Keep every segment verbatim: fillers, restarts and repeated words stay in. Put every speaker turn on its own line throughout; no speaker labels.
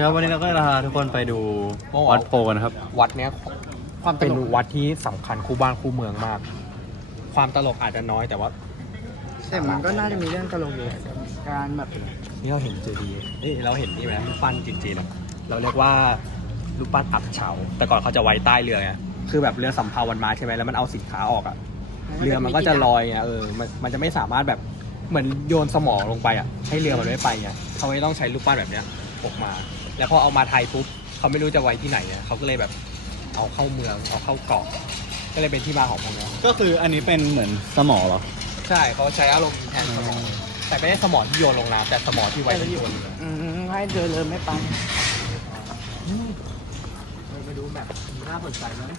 ครับวันนี้เราก็จะพาทุกคนไปดูวัดโพกันนะครับ
วัดเนี้ยความเป็นวัดที่สำคัญคู่บ้านคู่เมืองมาก ความตลกอาจจะน้อยแต่ว่า
แต่มันก็น่าจะมีเรื่องตลกอยู่การแบบ
นี่เราเห็นเจดีย์นี่เราเห็นนี่ไหมรูปปั้นจีนๆนะเราเรียกว่ารูปปั้นอับเฉาแต่ก่อนเขาจะไว้ใต้เรือไงคือแบบเรือสำเภาวันมาใช่ไหมแล้วมันเอาสินค้าออกอ่ะเรือมันก็จะลอยไงเออมันมันจะไม่สามารถแบบเหมือนโยนสมอลงไปอ่ะให้เรือมันไม่ไปไงเขาไม่ต้องใช้รูปปั้นแบบเนี้ยออกมาแล้วพอเอามาไทยปุ๊บเขาไม่รู้จะไว้ที่ไหนเนี่ยเขาก็เลยแบบเอาเข้าเมืองเอาเข้าเกาะก็เลยเป็นที่มาของพวกนี้
ก็คืออันนี้เป็นเหมือนสมอเหรอ
ใช่เขาใช้อารมณ์แทนสมอแต่ไม่ใช่สมอที่โยนลงน้ำแต่สมอที่ไว้ที่โยน
อืมให้เดินเลยไม่ไป
มาดูแบบน่าสนใจนะ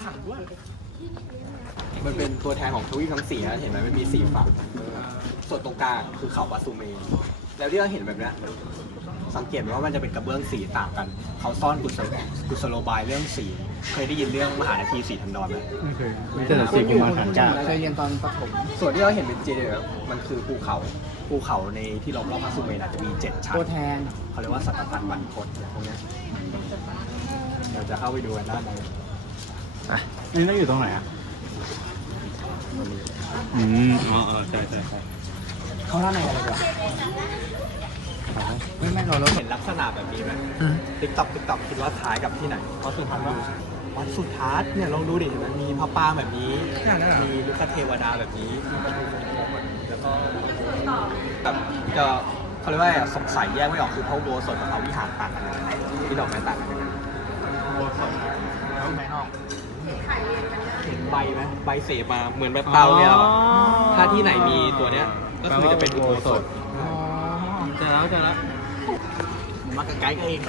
มันเป็นตัวแทนของทวีปทั้งสี่นะเห็นไหมมันมีสี่ฝั่งส่วนตรงกลางคือเขาวาซูเมนแล้วที่เราเห็นแบบนี้สังเกตว่ามันจะเป็นกระเบื้องสีต่างกันเขาซ่อนกุศโลกุศโลบายเรื่องสีเคยได้ยินเรื่องมหานาทีสีทันดรไหม
ไม่เคยไม่เคยสีกุมารขันธ์เก้า
เคยเรียนตอนประถม
ส่วนที่เราเห็นเป็นเจดีย์มันคือภูเขาภูเขาในที่ล้อมรอบพระสุเมนอาจจะมีเจ็ดชั้น
ตัวแทน
เขาเรียกว่าสัตพันธ์บรรพตพวกนี้เราจะเข้าไปดูกันด้านใน
นี่เราอยู่ตรงไหนอ่ะอืมอ๋อใช่ใช่ใช่
เข้าด้านในกันเลยดีกว่าไม่ไม่เราเราเห็นลักษณะแบบนี้ไหมติ๊กต็อกติ๊กต็อกคิดว่าคล้ายกับที่ไหนวัดสุทัศน์วัดสุทัศน์เนี่ยลองดูดิมันมีพระปรางแบบนี้มีลูกเทวดาแบบนี้แล้วก็แบบจะเขาเรียกว่าสงสัยแยกไม่ออกคือพระอุโบสถกับพระวิหารต่างกันยังไงที่ดอกไม้ต่างกันยังไงอุโบสถแล้วภายนอกเห็นใบไหมใบเสมาเหมือนแบบเตาเนี่ยถ้าที่ไหนมีตัวเนี้ยก็คือจะเป็นอุโบสถเจอแล้วเจอแล้วมาไกลๆก็เอง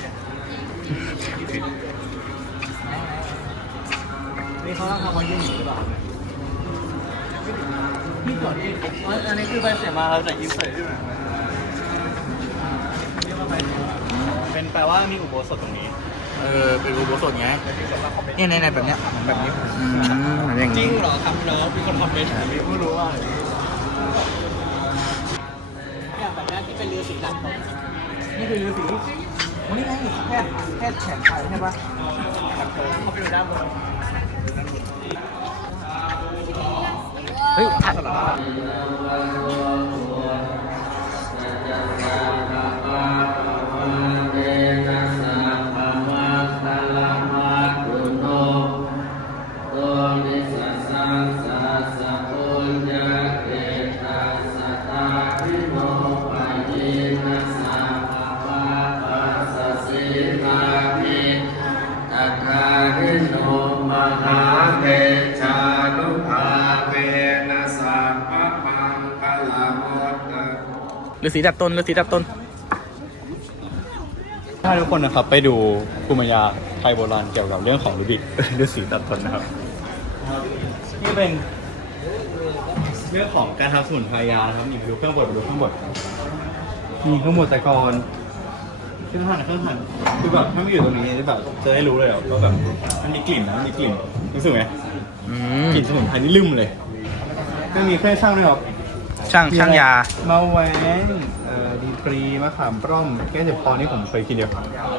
นี่เขาต้องทำมายื่นหรือเปล่านี่ก่อนที่อันนี้คือใบเสมาเราแต่ยิ้มใส่ด้วยเป็นแปลว่ามีอุโบสถตรงนี้
เออเป็นอุโบสถไงเนี่ยในแบบเนี้ยเหมือนแบบนี้
จริงเหรอครับเนอะมีคนทำเป็นมีผู้รู้ว่าเนี่ยแบบนี้ที่เป็นเรือสีดำนี่คือเรือสีวันนี้ไงแพทย์แพทย์แผนไทยใช่ปะเขาไปดูด้านบน
เฮ้ยถัดฤาษีดับต้นฤาษีดับต้น
ถ้าทุกคนนะครับไปดูภูมิปัญญาไทยโบราณเกี่ยวกับเรื่องของรูบิกฤาษีดับต้นนะครับนี่เป็นเรื่องของการทำสมุนไพรยานะครับนี่ดูเครื่องบดดูเครื่องบดมีเครื่องบดแต่ก่อนเครื่องหั่นเครื่องหั่นคือแบบถ้าไม่อยู่ตรงนี้แบบจะได้รู้เลยว่าแบบมันมีกลิ่นนะมันมีกลิ่นรู้สึกไหมกลิ่นสมุนไพรนี่ลืมเลยก็มีเครื่องช่างด้วยครับ
ช่างช่างยา
มาแหวนเอ่อดีปรีมะขามป้อมแก้เจ็บคอนี่ผมเคยกินเดียว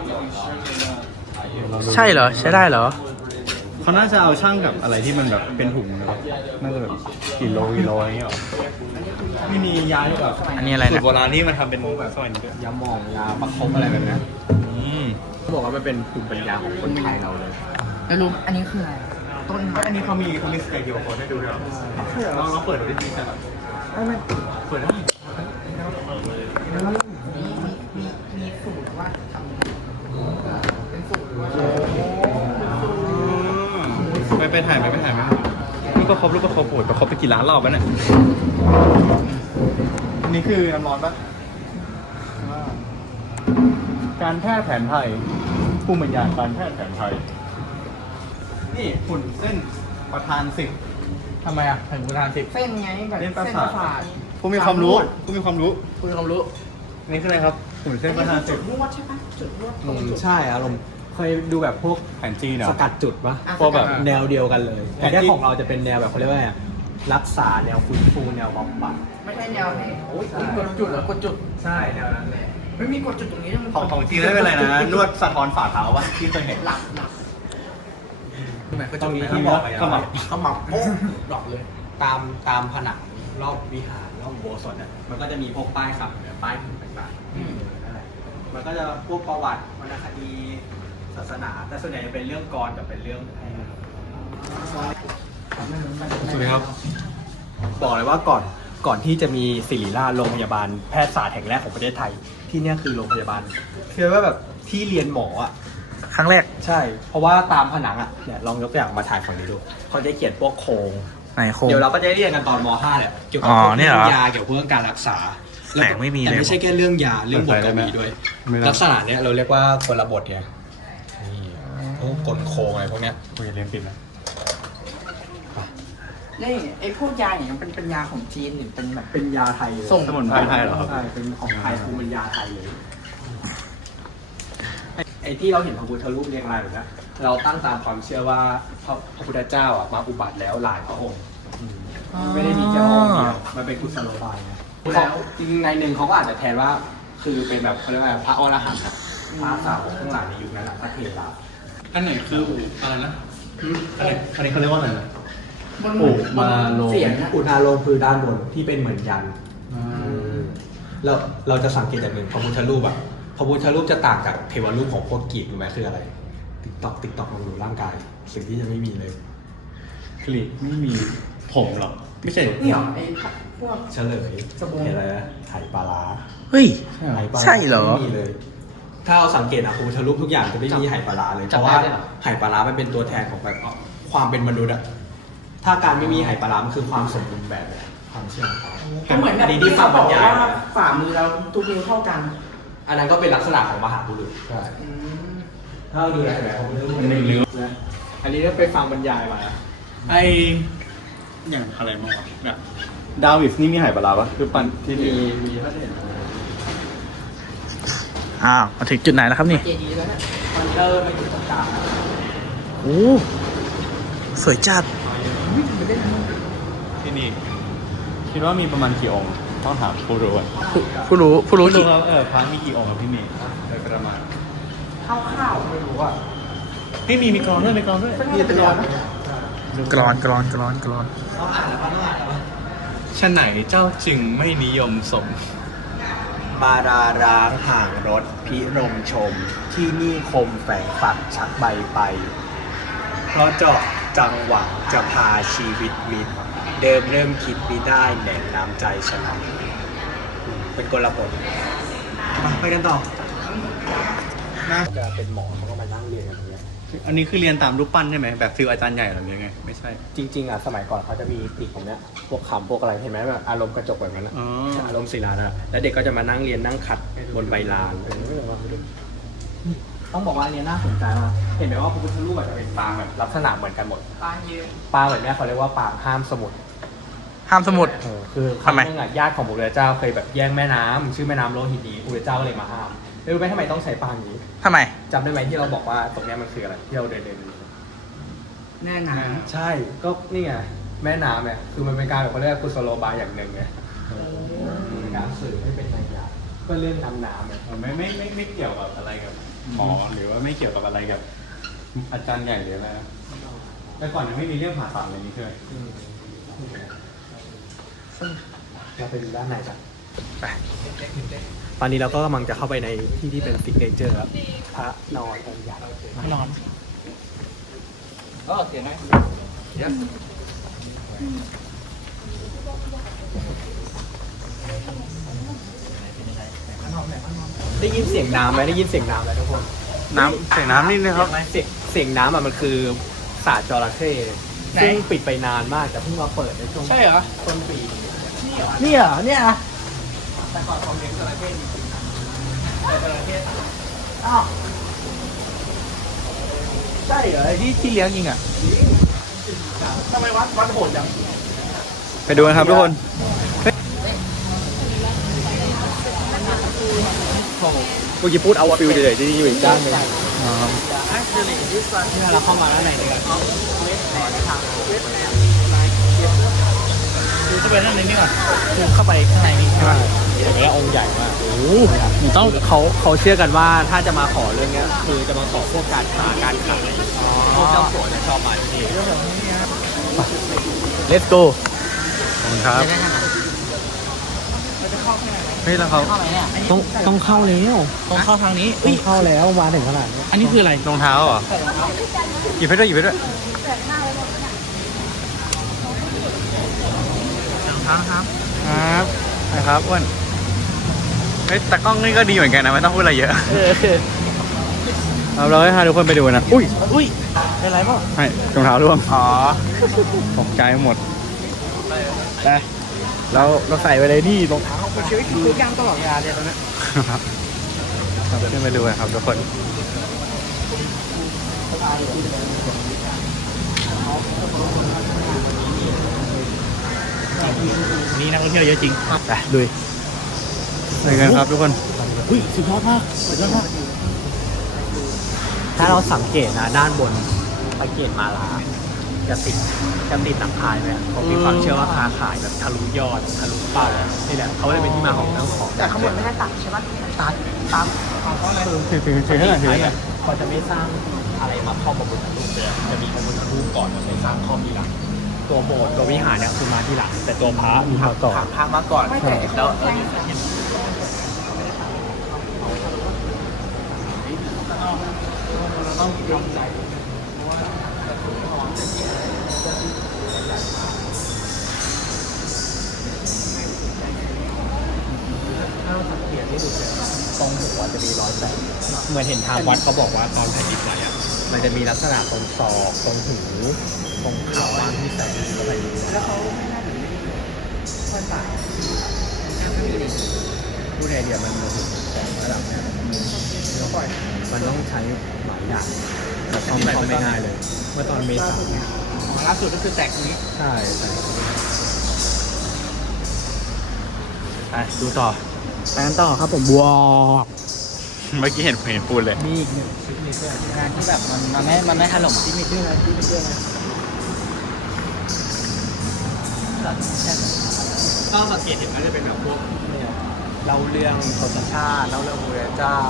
ใช่เหรอใช้ได้เหรอ
เขาน่าจะเอาช่างกับอะไรที่มันแบบเป็นถุงนะครับน่าจะแบบกิโลกิโลอะไรเงี้ยหรอไม่มียาที่แบบ
อันนี้อะไรนะ
สูตรโบราณที่มันทำเป็นแบบสมัยนี้
ยาหมองยาประคบอะไรแบบนี้เขาบอกว่ามันเป็นภูมิปัญญาของคนไทยเราเลย
แล้วรู้อันนี้คืออะไรต้นไม้
อันนี้เขามีเขามีสเกลโค้ดให้ดูด้วยเราเราเปิดดูได้ดีใช่ไหมไม่ไม่เปิดได้
มีมีมีสูตรว่าทำเป็นสูตรว่า
ไปไปถ่ายไปไปถ่ายไหมลูกประคบลูกประคบปวดประคบไปกี่ล้านรอบแล้วเนี่ยอันนี้คือน้ำร้อนปะการแพทย์แผนไทยภูมิปัญญาการแพทย์แผนไทยนี่หุ่นเส้นประธานสิบ
ทำไมอ่ะถึงประธานสิบเส้นไงแบบเส้นประสาท
ผู้มีความรู้ผู้มีความรู้
ผู้มีความรู้
นี่คืออะไรครับหุ่นเส้นประธานสิบ
จุดนวดใช่ปะจุดนวด
ใช่อารมณ์เคยดูแบบพวก
แผนจีนเหรอ
สกัดจุดปะพวกแบบแนวเดียวกันเลยแต่แค่ของเราจะเป็นแนวแบบเขาเรียกว่ารักษาแนวฟื้นฟูแนวบำบัด
ไม่ใช่แนวให้กดจุดหรอกดจุด
ใช่แนวนั้นเลย
ไม่มีกดจุดตรงนี้
ของของจริงไม่เป็นไรนะ นวดสะท้อนฝ่าเท้าวะที่เคยเห็น
หลับหลับ
ตรงนี้
ที่
ที่
บบ อ
อก ก
ไป
ไป
ขมับ
ขมับโป๊ะดรอปเลย
ตามตามผนังรอบวิหารรอบอุโบสถเนี่ยมันก็จะมีพวกป้ายคำเนี่ยป้ายต่างๆ
อืม
นั่นแหละมันก็จะพวกประวัติวรรณคดีศาสนา แต่ส่วนใหญ่จะเป็นเรื่องกรกับเป็นเรื่องไทย
สวัสดีครับ
บอกเลยว่าก่อนก่อนที่จะมีศิริราชโรงพยาบาลแพทยศาสตร์แห่งแรกของประเทศไทย ที่เนี่ยคือโรงพยาบาลคือว่าแบบที่เรียนหมออ่ะ
ครั้งแรก
ใช่ เพราะว่าตามผนังอ่ะเนี่ยลองยกตัวอย่างมาถ่ายฝั่งนี้ดูเขาจะเขียนพวกโครง
ไหนโครง
เดี๋ยวเราก็จะได้เรียนกันตอนม .ห้า เนี่ยเกี่ยวกับ
อ๋อ
พวก
เนี่ยเหรอ
ยาเกี่ยวกับเรื่องการรักษา
แสงไม่มีเลย
แต่ไม่ใช่แค่เรื่องยาเรื่องบทกวีด้วย
ไม่ได้
ลักษณะเนี้ยเราเรียกว่าคนละบทไงนี่พวกกลโครงอะไรพวกเนี้ย
คุยเรียนปิดนะ
นี่ไอ้พวกยาอย่างนี้มันเป็นเป็นยาของจีนหรือเป็นแบบ
เป็นยาไทยเลย
ส่ง
สมุนไพรไทยเหรอครับ
ใช่เป็นของไทยคือเป็นยาไทยเลยไอ้ไอ้ที่เราเห็นพระพุทธรูปเรียงรายแบบเนี้ยเราตั้งตามความเชื่อว่าพระพระพุทธเจ้าอ่ะมาอุบัติแล้วหลายพระองค์ ไม่ได้มีแค่องค์เดียวมันเป็นกุศโลบายนะแล้วจริงๆในหนึ่งเขาก็อาจจะแทนว่า คือเป็นแบบเขาเรียกว่าพระอรหันต์อะพระสาวกทั้งหลายในยุคนั้นอะพระเทระ
อันไหนคืออะไรนะอันนี้อันนี้เขาเรียกว่าอะไรนะ
มัน
โอ้มาโล
เสียงนะ
อุณาโลมคือด้านบนที่เป็นเหมือนยันเราเราจะสังเกตอย่างหนึ่งพระพุทธรูปอะพระพุทธรูปจะต่างจากเทวรูปของพวกกรีกรู้ไหมคืออะไรติ๊กตอกติ๊กตอกลองดูร่างกาย สิ่งที่จะไม่มีเลย
กรีกไม่มีผมหรอ ไม่ใช่
นี่เหรอไอ้พวก
เฉลย
สบง
เห็นอะไรนะไหปลาร้า
เฮ้ย
ไหปลาา
ใช่เหรอ
ไม่มีเลย ถ้าเราสังเกตนะพระพุทธรูปทุกอย่างจะไม่มีไหปลาร้าเลยเพ
จับ
ราะว่า
ได้ด้วยเหรอ
ไหปลาร้ามันเป็นตัวแทนของแบบความเป็นมนุษย์อะถ้าการไม่มีไหปลาร้ามันคือความสมบูรณ์แบบเลยความเชื่อของเขา
ก็เหมือนแบบ
ดี
ที่
ที่
เขา
ฟัง
บบ อ
ร
ก
รยาย
ว่าฝ่ามือเราทุกนิ้วเท่ากัน
อันนั้นก็เป็นลักษณะของมหาบุรุษใช่
อืม
ถ้าเราดูนะเห็นไหมพระพุทธรูป
มันหนึ่งนิ้ว
นะอันนี้ก็ไปฟังบรรยายมา
ไออย่างอะไรบ้างวะแบบดาวิสนี่มีหายปลาร้าปะคือปันที่
มี
ดี
มีถ้าเห็น
อ้าวมาถึงจุดไหนแล้วครับนี่
เจดีย์แล้วเนี่ย
มันเริ่มไม่ถึงตรงกลางแล้ว
โอ้สวยจัด
ที่นี่ คิดว่ามีประมาณกี่องค์ต้องถามผู้รู้อะ
ผู้รู้ผู้รู้
ผู้
จริ
รู้
ง
ครับเออพระมีกี่องค์ครับพี่เมย์โดยประมาณ
ข้าวๆไม่รู้อ่ะ
พี่มีมีกรอนด้วยมีกรอนด้วย
นี่เป็นร้อนนะ
กรอนกรอนกรอนกรอน
ต้องอ่านแล้วต้องอ่านแล้ว
ฉะไหนเจ้าจึงไม่นิยมสม
มาราร้างห่างรถพิรมชม ที่นี่คมแฝงฝักชักใบไป เพราะเจาะจังหวะจะพาชีวิตมิตรเดิมเริ่มคิดไม่ได้แหน่งน้ำใจฉันเป็นกลบทมาไปกันต่อน่าจะเป็นหมอเขาก็มานั่งเรียนกันตรงเนี้ย
อันนี้คือเรียนตามรูปปั้นใช่ไหมแบบฟิลอาจารย์ใหญ่หรือยังไง ไม่ใช่
จริงๆอ่ะสมัยก่อนเขาจะมีติดของเนี้ยพวกคำพวกอะไรเห็นไหมแบบอารมณ์กระจกแบบนั้นอะ
อ๋อ
อารมณ์ศิลานะแล้วเด็กก็จะมานั่งเรียนนั่งคัดบนใบลานต้องบอกว่าอันเนี้ยน่าสนใจมากเห็นไหมว่าพระพุทธรูปอาจจะเป็นปางแบบลักษณะเหมือนกันหมด
ปางยืน
ปางแบบเนี้ยเขาเรียกว่าปางห้ามสมุทร
ห้ามสมุด
เออคือค
ทำไม
รั้งนึงอ่ะญาติของพระพุทธเจ้าเคยแบบแย่งแม่น้ำชื่อแม่น้ำโลหิตนีพระพุทธเจ้าก็เลยมาห้ามไม่รู้ไหมทำไมต้องใช้ปางนี้
ทำไม
จำได้ไหมที่เราบอกว่าตรงเนี้ยมันคืออะไรที่เราเดินเดินดู
แน่นอน
ใช่ก็นี่ไงแม่น้ำเนี่ยคือมันเป็นการแบบเขาเรียกว่ากุศโลบายอย่างหนึ่งไงเป็นการสื่อให้เป็นนัยยะเพื่อเรื่องน้ำน้ำเนี่ย
ไม่ไม่ไม่ไม่เกี่ยวกับอะไรกับหมอหรือว่าไม่เกี่ยวกับอะไรกับอาจารย์ใหญ่หรืออะไรนะแต่ก่อนยังไม่มีเรื่องผ่าตัดอะไรนี้ใช่ไหม
เราไปดูด้านในกันไปตอนนี้เราก็กำลังจะเข้าไปในที่ที่เป็นซิกเนเจอร์ครับพระนอนองค์ใหญ่
นอนก็เสียงไหม
ได้ยินเสียงน้ำไหมได้ยินเสียงน้ำไหมทุกคน
น้ำเสียงน้ำนี่นะครับ
เสียงเสียงน้ำอ่ะมันคือสาดจระเข้ซึ่งปิดไปนานมากแต่เพิ่งมาเปิดในช่วง
ใช่เหรอ
ต้นปี
นี่เหรอเนี่ยเหรอ
แต่ก่อนเขาเลี้ยงจระเข้จริงๆนะแต่จระเข้ตาย
อ้าวใช่เหรอไอ้ที่ที่เลี้ยงยิงอ่ะทำไมวัดวัดโหดจัง
ไปดูกันครับทุกคน
เมื่อกี้พูดเอาฟิลเฉยๆที่อยู่อีกด้านหนึง
actually this one
เนี่ยเราเข้ามาด้านในเลย
คือจะไปด้านในนี่ก่อนคือเข้าไปข้างในนี่ใช่ไหม
เห็นไหมองค์ใหญ่มากโอ้ต้องเขาเขาเชื่อกันว่าถ้าจะมาขอเรื่องเนี้ยคือจะมาขอพวกการค้าการขายพวกเจ้าสัวจะชอบมาที่นี่ let's go
ขอบคุณครับเฮ้ยแล้วเขา
ต้องต้องเข้าแล้ว
ต้องเข้าทางนี้
ต้องเข้าแล้วมาถึงขนาดนี้
อันนี้คืออะไร
รองเท้าเหรอหยิบไปด้วยหยิบไปด้วย
รองเท้าครับ
ครับนะครับอ้วนเฮ้ยแต่กล้องนี่ก็ดีเหมือนกันนะไม่ต้องพูดอะไรเยอะเอาเราให้พาทุกคนไปดูนะอุ้ย
อุ้ยเป็นไรเปล่า
ให้รองเท้าร่วง
อ๋อ
ตกใจหมด
ไปเราเราใส่ไปเลยนี่รองเท้า
ชีวิตคือย่างตลอดเวลาเลยตอนนี้
ครับขึ้นไปดูนะครับทุกคน
นี่นักท่องเที่ยวเยอะจริง
ไปลุย
ไปกันครับทุกคน
อุ้ยสุดยอดมากสุดยอดมาก
ถ้าเราสังเกตนะด้านบนสังเกตมาลาจะติดจะติดหลังคาไหมผมมีความเชื่อว่าค้าขายแบบทะลุยอดทะลุเป้านี่แหละเขาเลยเป็นที่มาของเรื่องของ
แต่ข้างบนไม่ได้ตัดใช่ไหมตัดตามของเขาเลย
ถือถือถือให้หน่อยถือให้หน่อย
เขาจะไม่สร้างอะไรมาครอบพระพุทธรูปเลยจะมีพระพุทธรูปก่อนแล้วไปสร้างครอบทีหลังตัวโบสถ์ตัววิหารเนี่ยคือมาที่หลังแต่ตัวพระมีมาก่อน
พามาก่อนแล้ว
ถ้าสังเกตที่ดูเสร็จตรงหัวจะมีรอยแตกเหมือนเห็นทางวัดเขาบอกว่าตอนแผ่นดินไหวอ่ะมันจะมีลักษณะตรงศอกตรงหูตรงขาบ้างที่แตกเข้าไป
แล้วเขาไม่น่าถึงค่อยตาย
ผู้ใดเดียวมันมาถึงระดับนี้มันต้องใช้หลายอย่างแต่ซ่อมซ่อมไม่ง่ายเลย เมื่อตอนเมษา
ล่าสุดก็คือแตกตรงนี้
ใช่ใช่ไปดูต่อไปกันต่อครับผมว้าว
เมื่อกี้เห็นเห็นปูนเลย
มีอีกหนึ่งซิกเนเจอร์
งานที่แบบมันมันไม่มันไม่ถล่ม
ซิกเนเจอร์นะซิกเนเจอร์นะก็สังเกตเห็นมันจะเป็นแบบพวกเนี่ยเล่าเรื่องทศชาติเล่าเรื่องพระเจ้า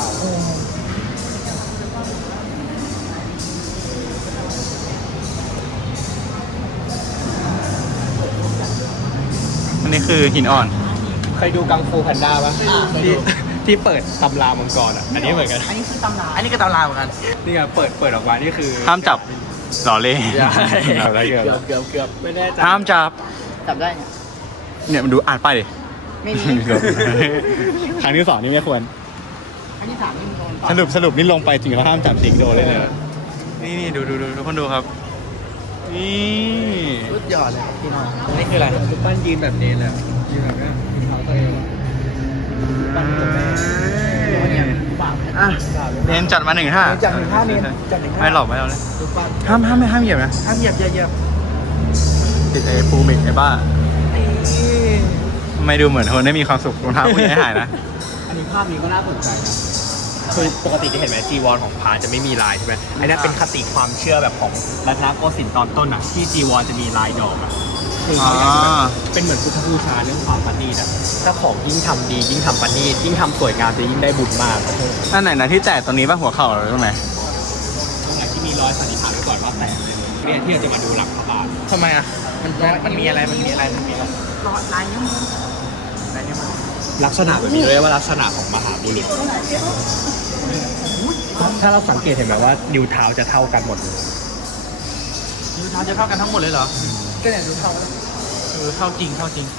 อันนี้คือหินอ่อน
เคยดูกังฟูแพนด้าป่ะที่ที่เปิดตำรามังกรอ่ะอันนี้เหมือนกัน
อันนี้คือตำราอันนี้ก็ตำราเหมือนกัน
นี่ไงเปิดเปิดออกมานี่คือ
ห้ามจับหล่อเล่
ใช่
เอาแล้วเกือบ
เกือบเกือบไม่แน่ใจ
ห้ามจับ
จับได้เนี่ย
เนี่ยมันดูอ่านไปดิ
ไม่มี
เกือบครั้งที่สองนี่ไม่ควร
อันที่สามนี่มันโดน
สรุปสรุปนี่ลงไปจริงแล้วห้ามจับสิงโดเลยเนี่ยนี่นี่ดูดูดูทุกคนดูครับนี่
สุดยอดเลยพี่น้อง
นี่คืออะไรรูปปั้นยืนแบบนี้เลยยืนแบบนี้ยืนเท้าตัวเองปั้นตัวแม่
เนี่ยบาป
อ่ะเน้นจัดมาหนึ่งท่า
จัดหนึ่งท่าเน้นจัดหนึ่งท่า
ไม่หลอกไม่เอาเลย
รูปปั้น
ห้ามห้ามไม่ห้ามเหยียบนะ
ห้ามเหยียบอย่าเหยียบ
ติดไอ้ฟูมิกไอ้บ้าทำไมดูเหมือนคนได้มีความสุขรองเท้าพวกนี้หายนะ
อันนี้ภาพนี้ก็น่าสนใจนะคือปกติจะเห็นไหมจีวรของพระจะไม่มีลายใช่ไหมอันนี้เป็นคติความเชื่อแบบของรัตนโกสินทร์ตอนต้นอ่ะที่จีวรจะมีลายดอกอ่ะคือเขาอยากจะแบบเป็นเหมือนพุทธบูชาเรื่องความปณีตอ่ะถ้าของยิ่งทำดียิ่งทำปณีตยิ่งทำสวยงามจะยิ่งได้บุญมาก
นั่นไหนนะที่แตะตรงนี้ป่ะหัวเข่าหรือตรงไหน
ตรงไหนที่มีรอยสันนิษฐานไว้ก่อนว่าแตกเนี่ยที่เราจะมาดูหลักพระบาท
ทำไมอ่ะมันมันมีอะไรมันมีอะไรมันมีอะไรรอยลายนิ้วมือลายนิ้วมือ
ลักษณะแบบนี้เรียกว่าลักษณะของมหาบุรุษถ้าเราสังเกตเห็นไหมว่านิ้วเท้าจะเท่ากันหมดเลย
นิ้วเท้าจะเท่ากันทั้งหมดเลยเหรอก็เนี่ยดูเท่าแล้วเออเท่าจริงเท่าจริง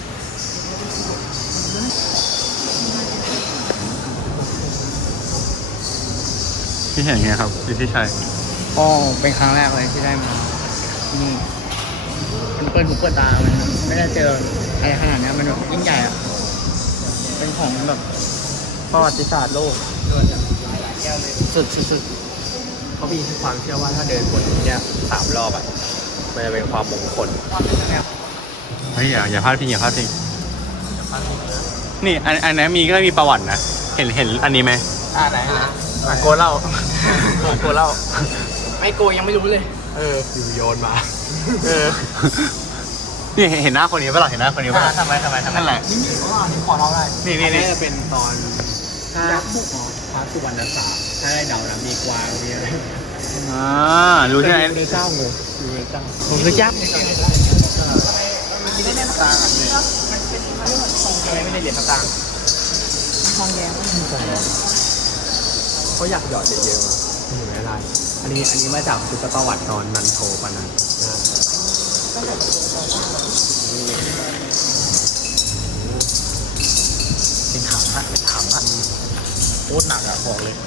ที่เห็นไงครับพี่ที่ชัย
ก็เป็นครั้งแรกเลยที่ได้มาที่นี่มันเปิดหูเปิดตา มันไม่ได้เจออะไรขนาดนี้มันแบบยิ่งใหญ่อะเป็นของแบบประวัติศาสตร์โลกสุดสุด
เขามีความเชื่อว่าถ้าเดินบนเนี่ยสามรอบอ่ะมันจะเป็นความมงคล
เฮ้ยอย่าอย่าพลาดพิงอย่าพลาดพิงนี่อันอันนี้มีก็มีประวัตินะเห็นเห็นอันนี้ไหม
อ่าไหน
อ่ะโกเล่าโกเล่า
ไม่โกยังไม่รู้เลย
เอออยู่โยนมา
เออนี่เห็นหน้าคนนี้ปะล่ะเห็นหน้าคนนี้ปะล่ะ
ทำไมทำไมทำไม
นั่นแหละ
นี่นี่อ๋ออันนี้พอเราได้
นี่นี่นี่
อัจะเป็นตอนถ้าพระสุวรรณศาสตร์ถ้าได้เดานะมีกวางมีอะไร
อ่ารู้ใช่ไหม
ดูเจ้างูดูเจ้า
ผมคือจับ
มันไม่ได้เล่นตางค์เลยไม่ได้เหรียญตางค์
ทองแดง
เขาอยากหยอดเยอะๆอยู่ไม่ได้อันนี้อันนี้มาจากพุทธประวัติตอนนันโทปนันนะ
เป็นถังละเป็นถังละโคตรหนักอะบอกเลย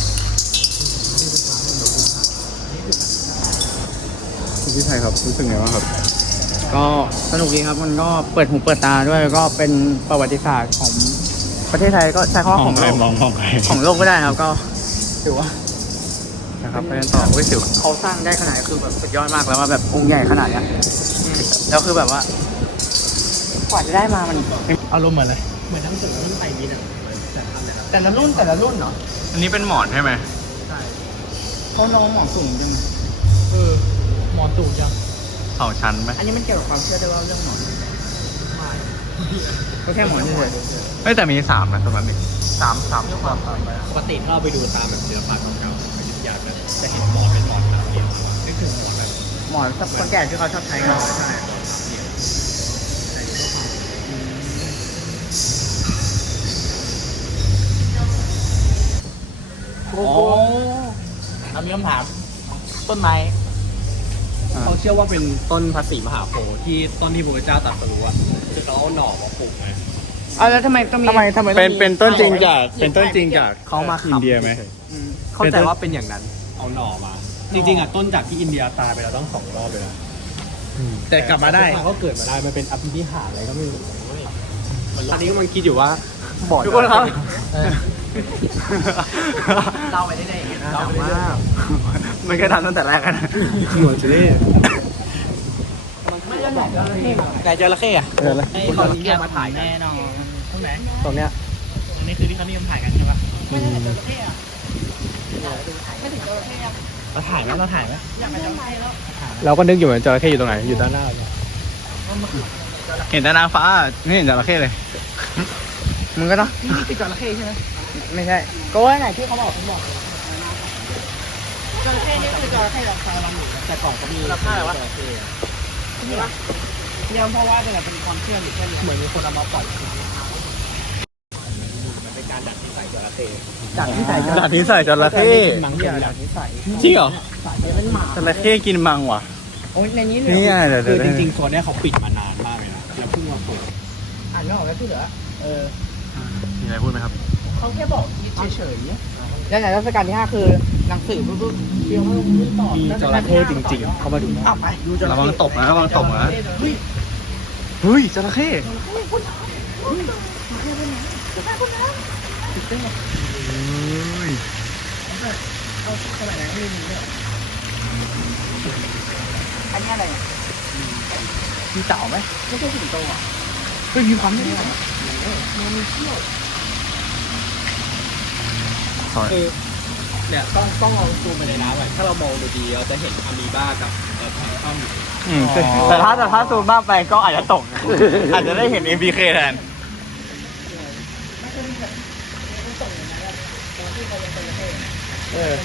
คุณพี่ไทยครับรู้สึกไงบ้างครับ
ก็สนุกดีครับมันก็เปิดหูเปิดตาด้วยแล้วก็เป็นประวัติศาสตร์ของประเทศไทยก็ใช้คำว่าของโลก
มองมองใคร
ของโลกก็ได้ครับก็ถือว่า
นะครับไปกันต่อเว้ยสิว
เขาสร้างได้ขนาดนี้คือแบบสุดยอดมากแล้วว่าแบบองค์ใหญ่ขนาดเนี้ยแล้วคือแบบว่า กว่าจะได้มามัน
อารมณ์เหมือนอะไร
เหมือนทั้งตึกทั้งไทยมีแต่แต่ทำแต่ละ
แต่ละรุ่นแต่ละรุ่นเนาะ
อันนี้เป็นหมอนใช่ไหม
ใช่
เขาลงหมอนสูงจัง
เออหมอนตูดยัง
สองชั้นไหม
อันนี้มันเกี่ยวกับความเชื่อด้วยว่าเรื่องหมอน
ไม่
ก็แค่หมอนเฉย
เฮ้ยแต่มีสามนะตรงนั้นนี่
สามสามเรื่องความตามไปปกติถ้าเราไปดูตามแบบศิลปะเก่าๆเป็นยากแบบจะเห็นหมอนเป็นหมอนแบบเดียวนึกถึงหมอนแบบ
ๆหมอนคนแก่ที่เขาชอบใช้กัน
โอ้เอามีคำถามต้นไม้เขาเชื่อว่าเป็นต้นพระศรีมหาโพธิ์ที่ต้นที่พระพุทธเจ้าตรัสรู้อ่ะคือเขาเอาหน่อมาปลูกไง
เอาแล้วทำไมต้องมี
ทำไมทำไม
เป็นเป็นต้นจริงจากเป็นต้นจริงจาก
เขามา
อินเดียไหม
อืม
เข้าใจว่าเป็นอย่างนั้น เอาหน่อมา จริงๆอ่ะต้นจากที่อินเดียตายไปแล้วต้องสองรอบเลยนะ
แต่กลับมาได้
ก็เกิดมาได้ มันเป็นอภินิหารอะไรก็ไม่รู้ตอนนี้ก็มันคิดอยู่ว่าบ่อ
ทุกคนครับ
เออ
เล่าไปได้ได้อย่างเงี้ยนะ
เราไม่ได้
มันก็ทำตั้งแต่แรกกัน
หนวดจะได้แต่จระเข้อะ
ให้เขาเรียกมาถ่ายแน่นอนตรงไหน
ตรงเนี้ย
อันนี้คือที่เขานิยมถ่ายกันใช่ปะ
เราถ่ายไหมเราถ่ายไหม
อยากไปจำได้แล้ว
เราก็นึกอยู่เหมือนจระเข้อยู่ตรงไหน อยู่ด้านหน้า
เห็นแต่นางฟ้าไม่เห็นจระเข้เลย
มึงก็ต้องนี่คือจระเข้ใช่ไหมไม่ใช่ก็ว่าไหนที่เขาบอกผมบอกจระเข้นี่คือจระเข้ราคาเราหนึ่ง
แต่ก่อนก็มี
ราคาอะไรวะใช่ปะเนี่ยเพราะว่าเนี่ยเป็นความเชื่อหรือแค่นี้
เหมือนมีคนเอามาปล่อยมันเป็นการดัดนิสัยจระเข้
จากที่ใส่
ดัดนิสัยจระเข้
มังเดียวดัดนิสัย
จริงเหรอ
ใส่เป็นหมา
จระเข้กินมังว่ะ
โอ้ยในนี้
นี่ไงเดี๋ยว
คือ
เดี๋ยว
จริงๆโซนเนี้ยเขาปิดมานานมากเลยนะ แล้วเพิ่งมาเปิด
อ่านไม่ออกแล้วที่เหลือเออ
มีอะไรพูดไหมครับ
เขาแค่บอกเฉยๆแล้วในรัชกาลที่ห้าคือหนังสือปุ๊บเดี๋ยวไม่ต่อ
มีจระเข้จริงๆ เขามาดู
อ้าวไปดูจระ
ระ
เข้
วังตบนะระวังตบนะ
เฮ้ย
เฮ้ยจระเข้
เอาสมัยนั้นไม่มีเนี่ยอันนี้อะไรอ่ะมีเต่าไหมไม่ใช่สิงโตอ่ะเฮ้ยมีความไม่ได้หรอมันมีเขี้ยว
คือเนี่ยต้องต้องลองซูมไปในน้ำอ่ะถ้าเรามองดูดีเราจะเห็นอะมีบ้ากับแอปแพนต้อมอยู่
อืมแต่ถ้าแต่ถ้าซูมมากไปก็อาจจะตกนะอาจจะได้เห็น เอ็ม พี เค แทน
เออ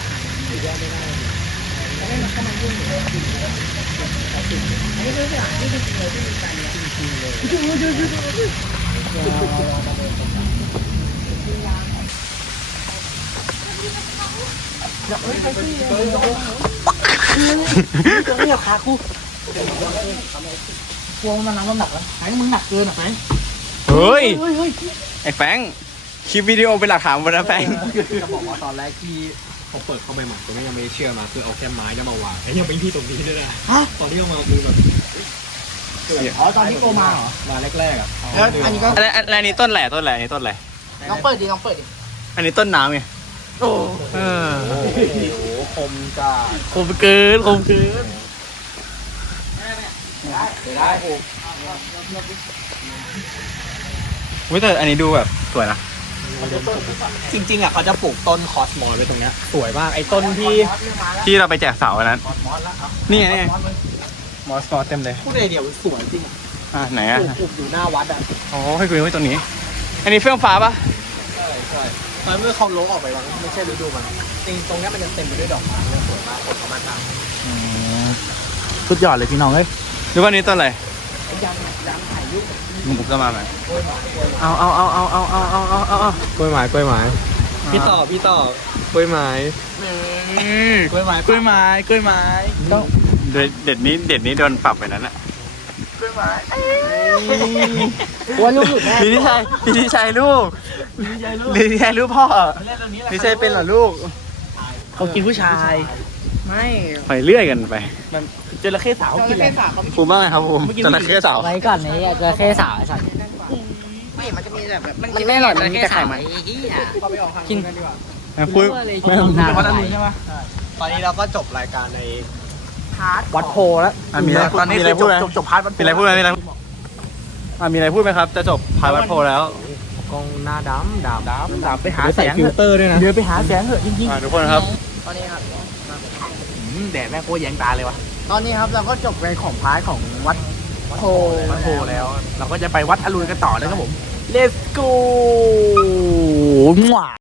จะไม่อยากขาคู่กลัวมันน้ำหนักแล้วไอ้มึงหนักเกินอ่ะไหม
เฮ้ย
เฮ้ยเฮ้ย
ไอ้แฟงคลิปวิดีโอเป็นหลักฐานบนนะแฟง
จะบอกว่าตอนแรกที่เขาเปิดเข้าไปใหม่ตัวนี้ยังไม่เชื่อมาคือเอาแค่ไม้เนี่ยมาวางไอ้ยังเป็นที่ตรงนี้ด้วยนะตอนที่เอามาคือแบบ
อ๋อตอนที่โกมาเหรอ
มาแรกๆอ่ะ
แล้วอันนี้ก็
อะไรอะไรนี้ต้นแหล่ต้นแหล่นี้ต้นแหล่
ลองเปิดดิลองเปิดดิ
อันนี้ต้นน้ำไง
โอ้
เออ
โอ้โหคมจ้า
คมเกินคมเกิน
ได้ได้โอ้
เว้ยแต่อันนี้ดูแบบสวยนะ
จริงๆอ่ะเขาจะปลูกต้นคอสมอสไว้ตรงเนี้ยสวยมากไอ้ต้นที่
ที่เราไปแจกเสาอันนั้น นี่ไงนี่ไงมอสฟอร์เต็มเลย
พูดเลยเดี๋ยวสวยจริง
อ่ะไหนอ่ะ
ปลูกอยู่หน้าวัดอ่ะ
อ๋อให้กูดูไว้ตรงนี้ อันนี้เฟื่องฟ้าปะ
ใช่ใช่ตอนเมื่อเขาลงออกไปแล้วไม่ใช่ฤดูมันจริงตรงเนี้ยมันจะเต็มไปด้วยดอกไม้สวยมากคนเขามาทำ
สุดยอดเลยพี่น้องเอ้ย
หรือว่านี้ต้นอะไร
ยังยังถ่ายรูป
ผมจะมาไหม
เอาเอาเอาเอาเอาเอาเอาเอาเอา
กล้วยไม้กล้วยไม้พี่ต่อพี่ต่อกล้วยไม้ กล้วยไม้
กล้วยไม้กล้วยไม้
เด็ดเด็ดนี้เด็ดนี้โดนปรับไปนั้นอ่ะ
ว่าลูกหลุดแน่
พี่นิชัยพี่นิชัยลูกพี่นิชัยลูกพ่อพี่นิชัยเป็นเหรอลูก
เขากินผู้ชาย
ไม่
ไปเรื่อยกันไป
จระเข้สาวเขากินอะไร
ภูมิบ้างไงครับภูมิจระเข้สาว
ไว้ก่อนนี้จะแค่สาวไอ้สัตว์ไม่มันจะมีแบบแบบมันไม่อร่อยมันมีแต่ไขมันกิน
พูดไม่ต้อง
นาน
วัดอรุณใช่ปะ
ตอนนี้เราก็จบรายการใน
วัดโพแล้ว
อ่ะมีอะไร
ตอนนี้
มีอะไร
คือ
พู
จ
ด
บ
ไหม
จบจบพาร์ทวัดโพ
มีอะไรพูดไหมมีอะไรอ่ะมีอะไรพูดไหมครับ จะจบพายวัดโพแล้ว
กองหน้าดำดำ
ดาบดาบไปหาแส
ใส่
ง
ฟิลเตอร์ด้วยนะ
เดี๋ยวไปหาแสงเถอะจริง
อ่ะทุกคนครับ
ตอนนี้ครับ
ๆอืมแดดแม่งโคตรแยงตาเลยวะ
ตอนนี้ครับเราก็จบในของพาร์ทของวัดโพ
วัดโพแล้ว เราก็จะไปวัดอรุณกันต่อนะครับผม let's go มั่ว